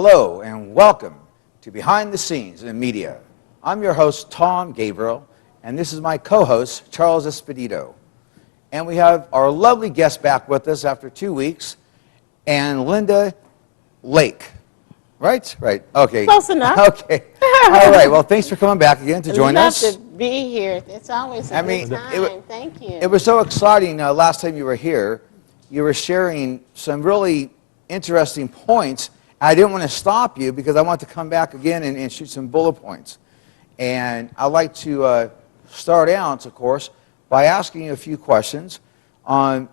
Hello and welcome to Behind the Scenes in Media. I'm your host, Tom Gabriel, and this is my co-host, Charles Espedito. And we have our lovely guest back with us after 2 weeks, and Linda Lake. Right? Right. Okay. Close enough. Okay. All right. Well, thanks for coming back again to join us. Love to be here. It's always a good time. Thank you. It was so exciting last time you were here. You were sharing some really interesting points. I didn't want to stop you because I want to come back again and shoot some bullet points. And I'd like to start out, of course, by asking you a few questions on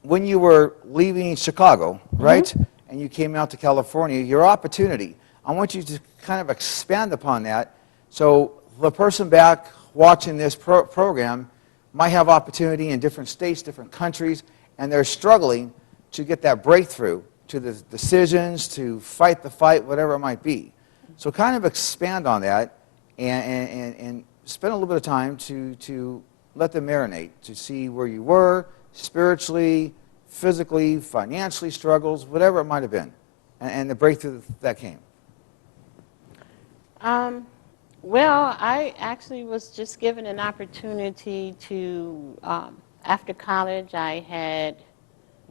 when you were leaving Chicago, right? And you came out to California, your opportunity. I want you to kind of expand upon that so the person back watching this program might have opportunity in different states, different countries, and they're struggling to get that breakthrough to the decisions, to fight the fight, whatever it might be. So kind of expand on that and spend a little bit of time to let them marinate, to see where you were spiritually, physically, financially struggles, whatever it might have been, and the breakthrough that came. Well, I actually was just given an opportunity to, after college, I had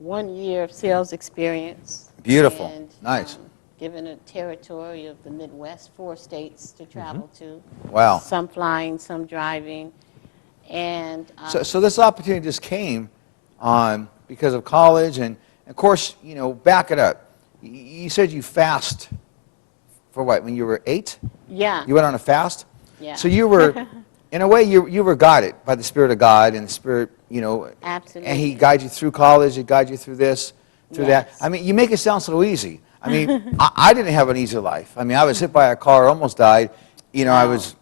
1 year of sales experience. Beautiful. And, nice. Given a territory of the Midwest, 4 states to travel to. Wow. Some flying, some driving. And so this opportunity just came because of college, and of course, you know, back it up. You said you fast for what, when you were 8? Yeah. You went on a fast? Yeah. So you were, in a way, you were guided by the Spirit of God, and the Spirit, you know. Absolutely. And He guides you through college, He guides you through this, through that. Yes. I mean, you make it sound so easy. I mean, I didn't have an easy life. I mean, I was hit by a car, almost died. You know, I was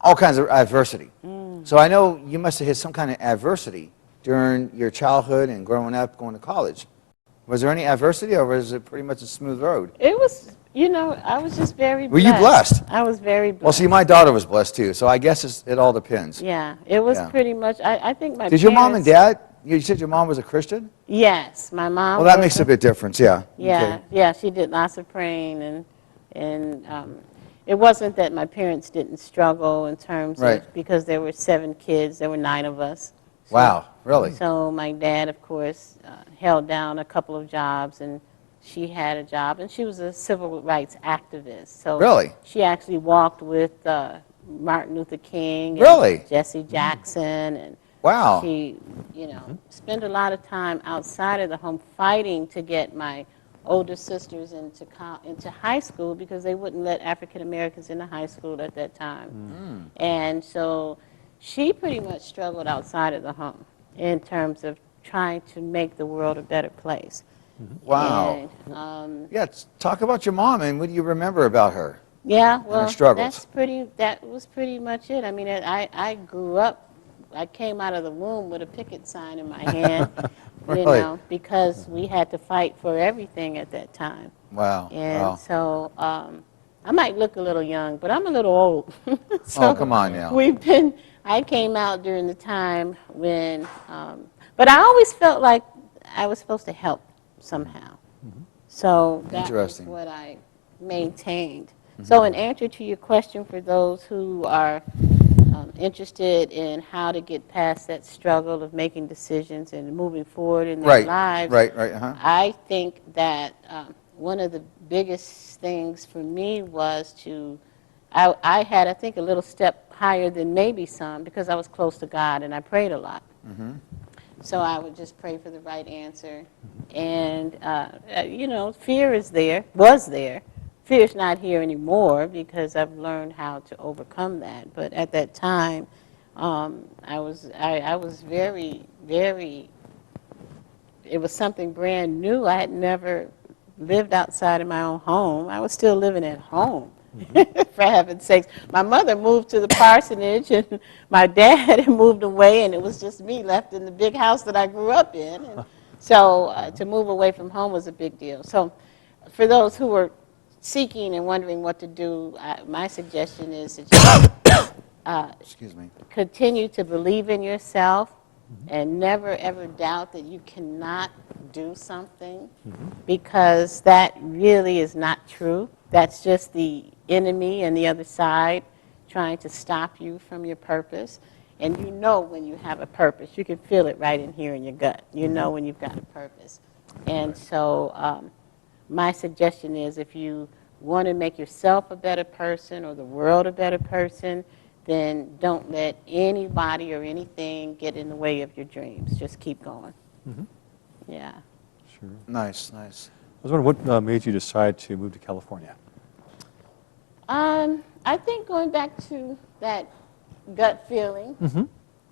all kinds of adversity. So I know you must have hit some kind of adversity during your childhood and growing up, going to college. Was there any adversity, or was it pretty much a smooth road? It was, you know, I was just very blessed. Were you blessed? I was very blessed. Well, see, my daughter was blessed too, so I guess it all depends. Yeah, it was pretty much, I think my Did your mom and dad, you said your mom was a Christian? Yes, my mom. Well, that makes a big difference, yeah. Yeah, Okay. yeah, she did lots of praying, and it wasn't that my parents didn't struggle in terms of, because there were 7 kids, there were 9 of us. So, wow, really? So my dad, of course, held down a couple of jobs, and she had a job, and she was a civil rights activist. So really? She actually walked with Martin Luther King and Jesse Jackson, and wow. she, you know, spent a lot of time outside of the home fighting to get my older sisters into high school because they wouldn't let African Americans into high school at that time. And so she pretty much struggled outside of the home in terms of trying to make the world a better place. Wow. And, yeah, talk about your mom, and what do you remember about her? Yeah, well, her struggles? that was pretty much it. I mean, I grew up, I came out of the womb with a picket sign in my hand, really? You know, because we had to fight for everything at that time. Wow. And so I might look a little young, but I'm a little old. So oh, come on now. I came out during the time when, but I always felt like I was supposed to help somehow. So that was what I maintained. So in answer to your question, for those who are interested in how to get past that struggle of making decisions and moving forward in their lives, I think that one of the biggest things for me was I had, I think, a little step higher than maybe some because I was close to God and I prayed a lot. So I would just pray for the right answer. And, you know, fear is there, was there. Fear is not here anymore because I've learned how to overcome that. But at that time, I was very, very, it was something brand new. I had never lived outside of my own home. I was still living at home. For heaven's sakes. My mother moved to the parsonage, and my dad had moved away, and it was just me left in the big house that I grew up in. And so to move away from home was a big deal. So for those who were seeking and wondering what to do, my suggestion is to just continue to believe in yourself, and never ever doubt that you cannot do something, because that really is not true. That's just the enemy and the other side trying to stop you from your purpose. And you know when you have a purpose. You can feel it right in here in your gut. You know when you've got a purpose. And so my suggestion is, if you want to make yourself a better person or the world a better person, then don't let anybody or anything get in the way of your dreams. Just keep going. Yeah. Sure. Nice, nice. I was wondering what made you decide to move to California? I think going back to that gut feeling,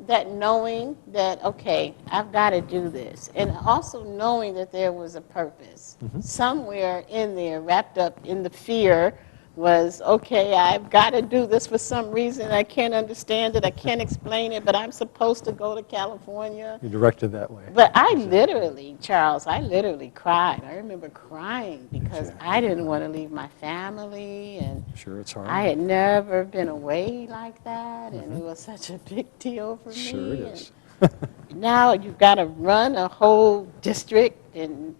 that knowing that, okay, I've got to do this, and also knowing that there was a purpose. Somewhere in there, wrapped up in the fear, was, okay, I've got to do this for some reason. I can't understand it. I can't explain it, but I'm supposed to go to California. You're directed that way. But I literally, Charles, I literally cried. I remember crying because I didn't want to leave my family, and sure, it's hard. I had never been away like that, and it was such a big deal for me. Sure it is. Now you've got to run a whole district and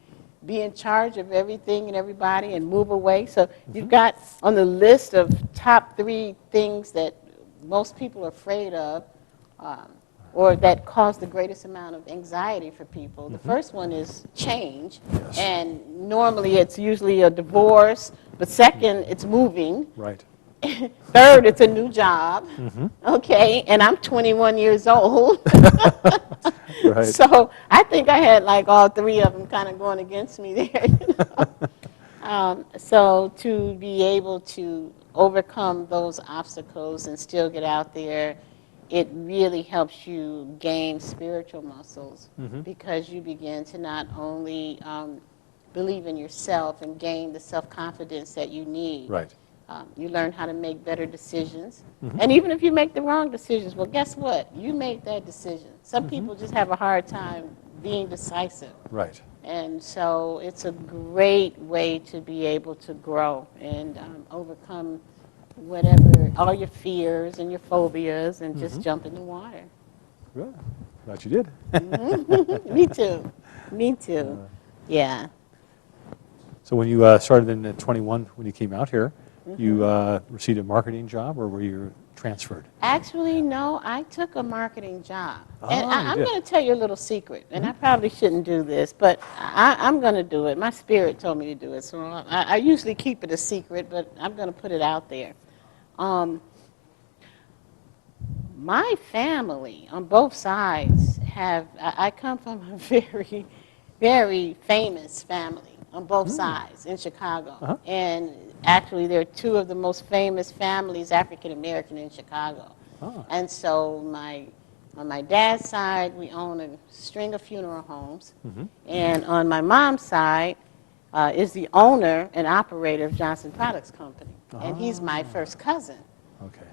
be in charge of everything and everybody and move away. So you've got on the list of top 3 things that most people are afraid of, or that cause the greatest amount of anxiety for people. The first one is change, and normally it's usually a divorce, but second, it's moving. Right. Third, it's a new job. Okay, and I'm 21 years old. Right. So I think I had like all 3 of them kind of going against me there. So to be able to overcome those obstacles and still get out there, it really helps you gain spiritual muscles, because you begin to not only believe in yourself and gain the self-confidence that you need. Right. You learn how to make better decisions. And even if you make the wrong decisions, well, guess what? You made that decision. Some people just have a hard time being decisive. Right. And so it's a great way to be able to grow and overcome whatever, all your fears and your phobias, and just jump in the water. Good. Glad you did. Me too. Me too. Yeah. So when you started in 21, when you came out here, you received a marketing job, or were you transferred? Actually, no, I took a marketing job. Oh, And I'm you did. going to tell you a little secret, and I probably shouldn't do this, but I'm going to do it. My spirit told me to do it, so I usually keep it a secret, but I'm going to put it out there. My family on both sides I come from a very, very famous family on both sides in Chicago. And actually, there are 2 of the most famous families, African American, in Chicago. And so on my dad's side, we own a string of funeral homes. And on my mom's side is the owner and operator of Johnson Products Company. And he's my first cousin,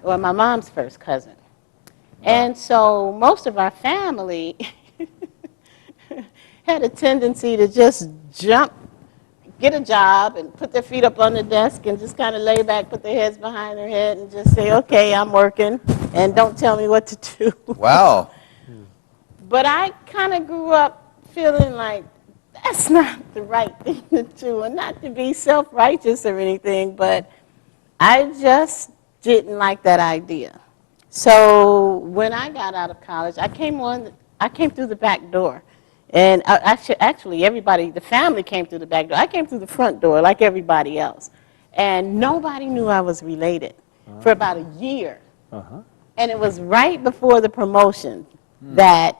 or my mom's first cousin. And so most of our family had a tendency to just jump, get a job, and put their feet up on the desk and just kind of lay back, put their heads behind their head, and just say, okay, I'm working, and don't tell me what to do. Wow. But I kind of grew up feeling like that's not the right thing to do, and not to be self-righteous or anything, but I just didn't like that idea. So when I got out of college, I came through the back door. And actually, everybody, the family came through the back door. I came through the front door like everybody else. And nobody knew I was related for about a year. And it was right before the promotion that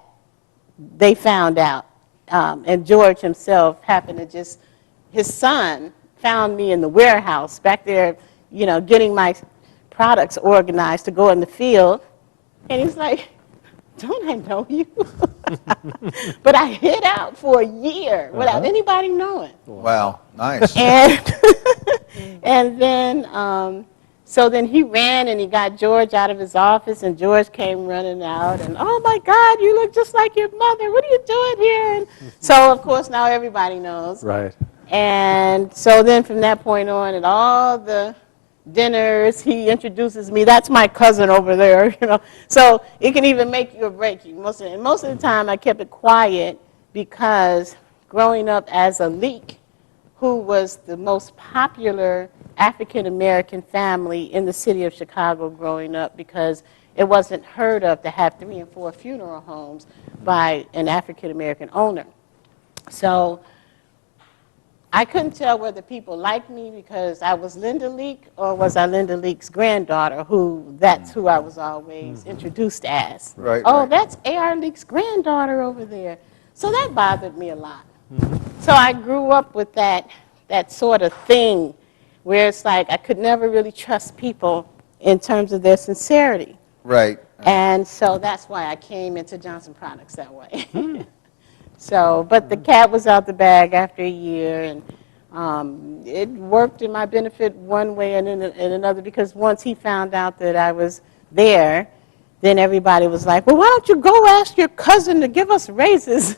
they found out. And George himself happened to just, his son found me in the warehouse back there, you know, getting my products organized to go in the field. And he's like, don't I know you? But I hid out for a year without anybody knowing. Wow, nice. And, and then, so then he ran and he got George out of his office, and George came running out, and, oh my God, you look just like your mother. What are you doing here? And so, of course, now everybody knows. Right. And so then from that point on, and all the dinners. He introduces me. That's my cousin over there, you know. So it can even make you or break you. Most of the time, I kept it quiet because growing up as a leak, who was the most popular African-American family in the city of Chicago growing up, because it wasn't heard of to have 3 and 4 funeral homes by an African-American owner. So I couldn't tell whether people liked me because I was Linda Leak or was I Linda Leak's granddaughter, that's who I was always introduced as. Right, Oh, right. that's A.R. Leak's granddaughter over there. So that bothered me a lot. So I grew up with that sort of thing where it's like I could never really trust people in terms of their sincerity. Right. And so that's why I came into Johnson Products that way. So, but the cat was out the bag after a year, and it worked in my benefit one way and in another, because once he found out that I was there, then everybody was like, well, why don't you go ask your cousin to give us raises?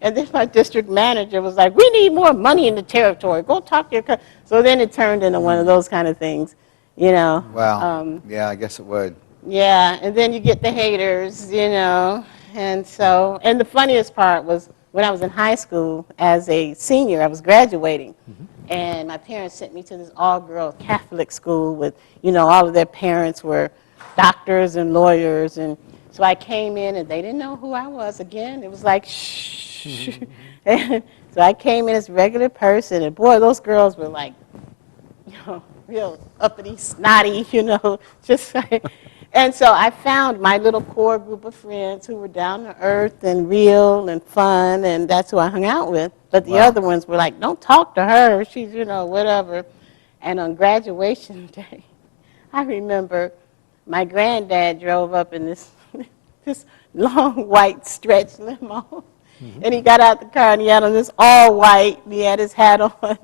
And then my district manager was like, we need more money in the territory. Go talk to your cousin. So then it turned into one of those kind of things, you know. Wow. Yeah, I guess it would. Yeah, and then you get the haters, you know. And so, and the funniest part was when I was in high school as a senior, I was graduating. And my parents sent me to this all-girl Catholic school with, you know, all of their parents were doctors and lawyers. And so I came in and they didn't know who I was. Again, it was like, shh. And so I came in as a regular person, and boy, those girls were like, you know, real uppity, snotty, you know, just like. And so I found my little core group of friends who were down to earth and real and fun, and that's who I hung out with. But the other ones were like, don't talk to her. She's, you know, whatever. And on graduation day, I remember my granddad drove up in this long white stretch limo. And he got out the car and he had on this all white, and he had his hat on.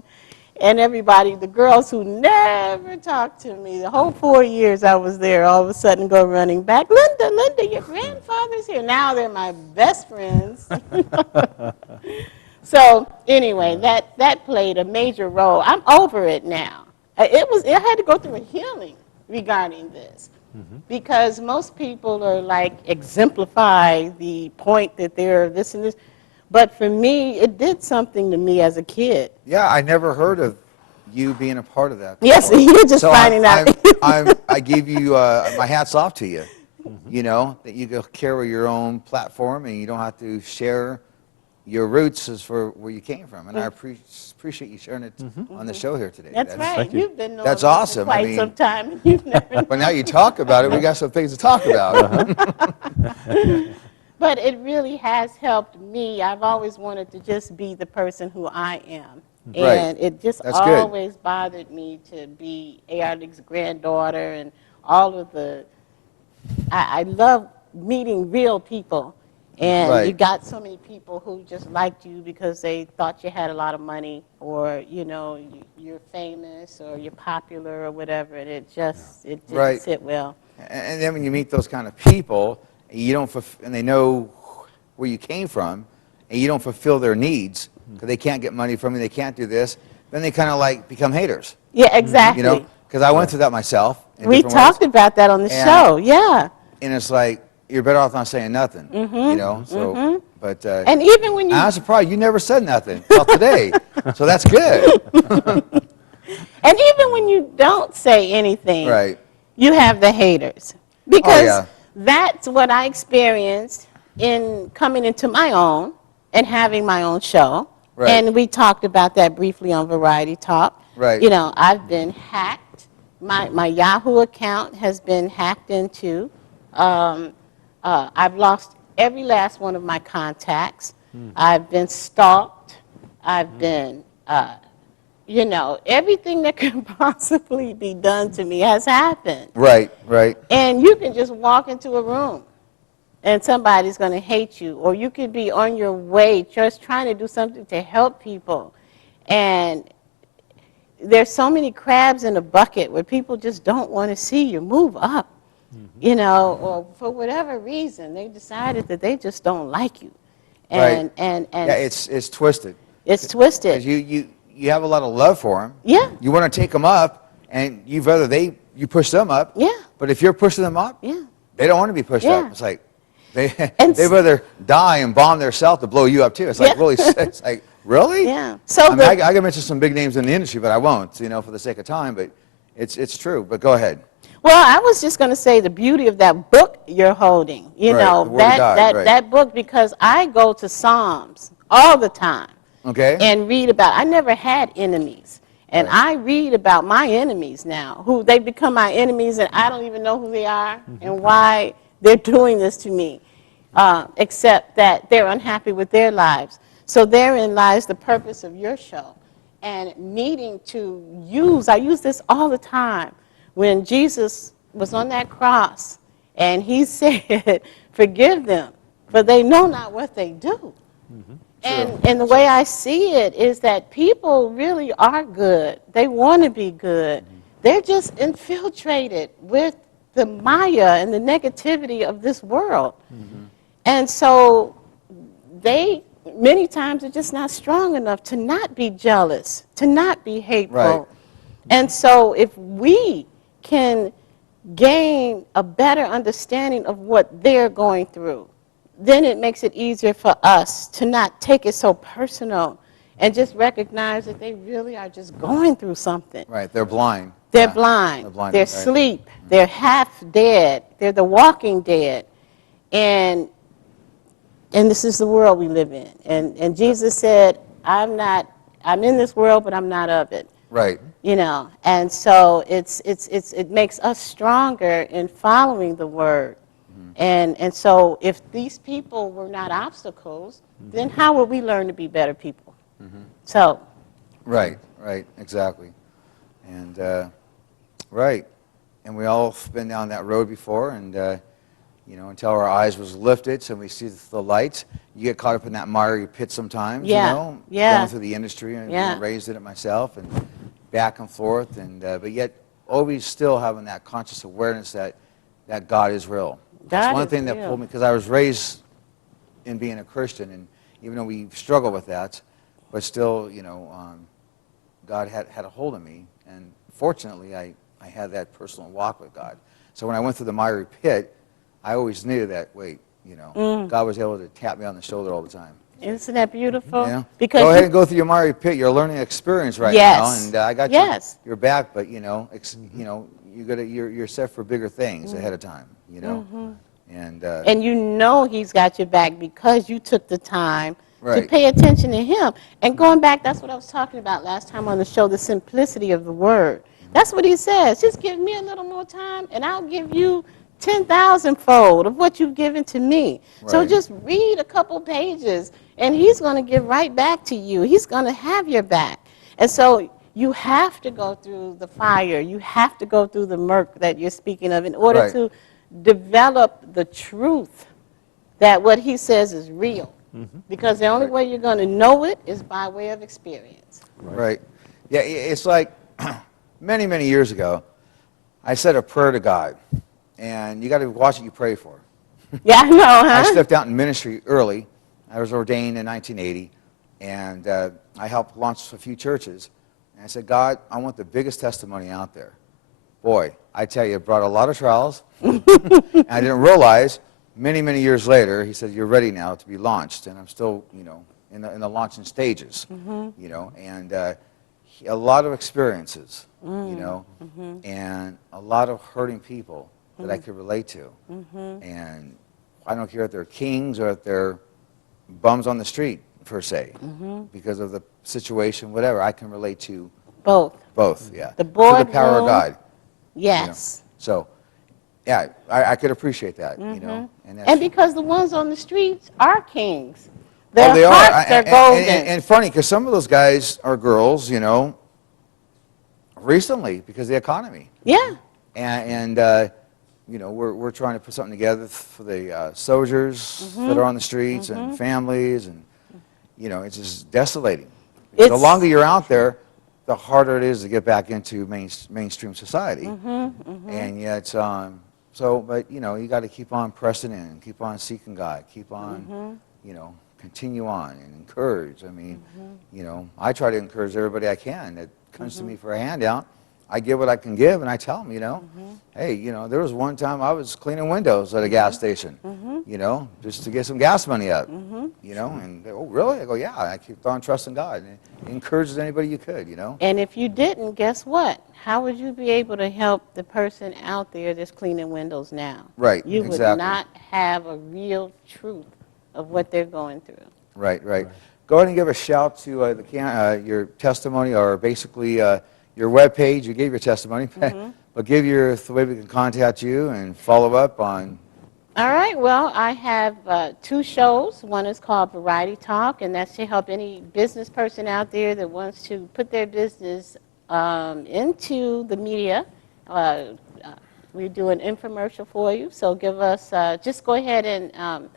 And everybody, the girls who never talked to me, the whole 4 years I was there, all of a sudden go running back, Linda, your grandfather's here. Now they're my best friends. So anyway, that played a major role. I'm over it now. I had to go through a healing regarding this. Because most people are like exemplify the point that they're this and this. But for me, it did something to me as a kid. Yeah, I never heard of you being a part of that before. Yes, you're just finding out. I give you my hat's off to you. You know, that you go carry your own platform and you don't have to share your roots as for where you came from. And I appreciate you sharing it on the show here today. That's right. You've been knowing that's me awesome. for quite some time. And you've never But now you talk about it, we got some things to talk about. But it really has helped me. I've always wanted to just be the person who I am. And it just always bothered me to be A.R. Leak's granddaughter and all of the, I love meeting real people. And you got so many people who just liked you because they thought you had a lot of money, or, you know, you're famous or you're popular or whatever, and it didn't sit well. And then when you meet those kind of people, you don't and they know where you came from, and you don't fulfill their needs because they can't get money from you, they can't do this, then they kind of like become haters. Yeah, exactly. You know, because I went through that myself. We talked about that on the show, yeah. And it's like, you're better off not saying nothing, you know. So, but and even when I'm surprised you never said nothing till today, so that's good. And even when you don't say anything, you have the haters, because that's what I experienced in coming into my own and having my own show. And we talked about that briefly on Variety Talk. You know, I've been hacked. My Yahoo account has been hacked into. I've lost every last one of my contacts. I've been stalked. I've been, you know, everything that could possibly be done to me has happened. And you can just walk into a room and somebody's going to hate you, or you could be on your way just trying to do something to help people. And there's so many crabs in a bucket where people just don't want to see you move up. You know, or for whatever reason, they decided that they just don't like you. And yeah, it's twisted. It's twisted. You you have a lot of love for them. Yeah. You want to take them up, and you push them up. Yeah. But if you're pushing them up, Yeah. they don't want to be pushed Yeah. up. It's like they'd And rather die and bomb themselves to blow you up too. It's like Yeah. really, it's like really. Yeah. So I mean, I can mention some big names in the industry, but I won't, for the sake of time. But it's true. But go ahead. Well, I was just going to say the beauty of that book you're holding. You Right, know, the Word of God, right. that book, because I go to Psalms all the time. Okay. And read about, I never had enemies. And Right. I read about my enemies now, who they become my enemies, and I don't even know who they are and why they're doing this to me, except that they're unhappy with their lives. So therein lies the purpose of your show, and needing to I use this all the time. When Jesus was on that cross and he said, forgive them, for they know not what they do. And the way I see it is that people really are good. They want to be good. They're just infiltrated with the mire and the negativity of this world. And so they, many times, are just not strong enough to not be jealous, to not be hateful. Right. And so if we can gain a better understanding of what they're going through, then it makes it easier for us to not take it so personal and just recognize that they really are just going through something. Right. They're blind. They're Yeah. blind. They're blind, They're right. asleep. They're half dead. They're the walking dead. And this is the world we live in. And Jesus said, I'm in this world, but I'm not of it. Right. And so it makes us stronger in following the word. And so if these people were not obstacles, then how would we learn to be better people? So. Right, exactly. And, right. And we all been down that road before, and, until our eyes was lifted, so we see the lights. You get caught up in that miry pit sometimes, Yeah. going through the industry, and Yeah. being raised in it myself, and back and forth, and but yet always still having that conscious awareness that God is real. That's God one is thing that real. pulled me, because I was raised in being a Christian, and even though we struggle with that, but still, God had a hold of me, and fortunately, I had that personal walk with God. So when I went through the miry pit, I always knew that, God was able to tap me on the shoulder all the time. Isn't that beautiful? Yeah. Because Go ahead and go through your miry pit. You're a learning experience right now, and I got your back. But you're set for bigger things ahead of time. And He's got your back because you took the time to Right. pay attention to Him. And going back, that's what I was talking about last time on the show, the simplicity of the Word. That's what He says. Just give me a little more time, and I'll give you 10,000-fold of what you've given to me. Right. So just read a couple pages, and He's going to give right back to you. He's going to have your back. And so you have to go through the fire. You have to go through the murk that you're speaking of in order Right. to develop the truth that what He says is real. Because the only way you're going to know it is by way of experience. Right. Yeah, it's like many, many years ago, I said a prayer to God. And you got to watch what you pray for. Yeah, I know, huh? I stepped out in ministry early. I was ordained in 1980, and I helped launch a few churches. And I said, God, I want the biggest testimony out there. Boy, I tell you, it brought a lot of trials. And I didn't realize, many, many years later, He said, you're ready now to be launched. And I'm still, in the launching stages, and a lot of experiences, and a lot of hurting people that I could relate to. And I don't care if they're kings or if they're bums on the street, per se, because of the situation, whatever. I can relate to Both. Yeah. The Through the power of boardroom. God. Yes. So, yeah, I could appreciate that, And because the ones on the streets are kings. Oh, Their they hearts are golden. And funny, because some of those guys are girls, recently, because of the economy. Yeah. And we're trying to put something together for the soldiers that are on the streets and families, and it's just desolating. The longer you're out there, the harder it is to get back into mainstream society. And yet, but you got to keep on pressing in, keep on seeking God, keep on, continue on and encourage. I mean, you know, I try to encourage everybody I can that comes to me for a handout. I give what I can give, and I tell them, you know, hey, you know, there was one time I was cleaning windows at a gas station, you know, just to get some gas money up, you know, and they, oh, really? I go, yeah, I keep on trusting God. And it encourages anybody you could, you know. And if you didn't, guess what? How would you be able to help the person out there that's cleaning windows now? Right, You exactly. would not have a real truth of what they're going through. Right, right. Go ahead and give a shout to your testimony, or basically your webpage. You gave your testimony, but give the way we can contact you and follow up on. All right, well, I have 2 shows. One is called Variety Talk, and that's to help any business person out there that wants to put their business into the media. We do an infomercial for you, so give us, just go ahead and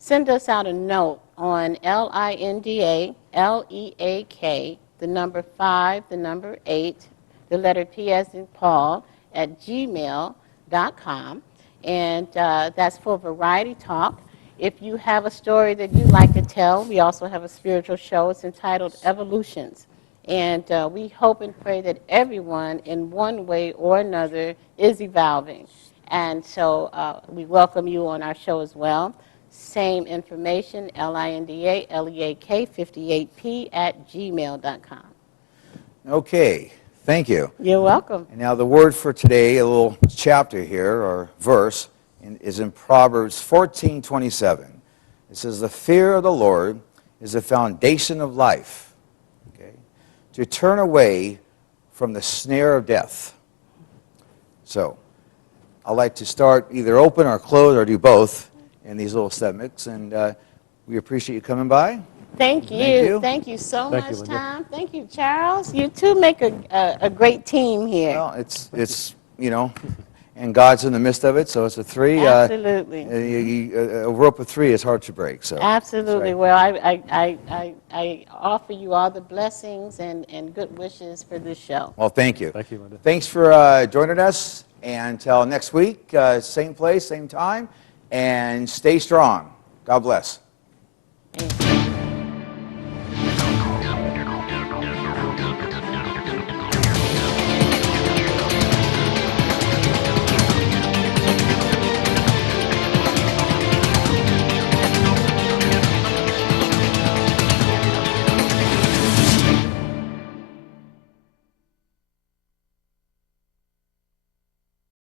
send us out a note on LINDA, LEAK, the number 5, the number 8, the letter P as in Paul, at gmail.com. And that's for Variety Talk. If you have a story that you'd like to tell, we also have a spiritual show. It's entitled Evolutions. And we hope and pray that everyone in one way or another is evolving. And so we welcome you on our show as well. Same information, LINDA, LEAK, 58P at gmail.com. Okay, thank you. You're welcome. And now the word for today, a little chapter here, or verse, is in Proverbs 14:27. It says, the fear of the Lord is the foundation of life, okay? To turn away from the snare of death. So, I'd like to start either open or close or do both in these little segments, and we appreciate you coming by. Thank you. Thank you. Thank you so Thank you, much, Linda. Tom. Thank you, Charles. You two make a great team here. Well, it's you know, and God's in the midst of it, so it's a 3. Absolutely. A rope of 3 is hard to break. So Absolutely. right. Well, I offer you all the blessings and good wishes for this show. Well, thank you. Thank you, Linda. Thanks for joining us. And until next week, same place, same time, and stay strong. God bless.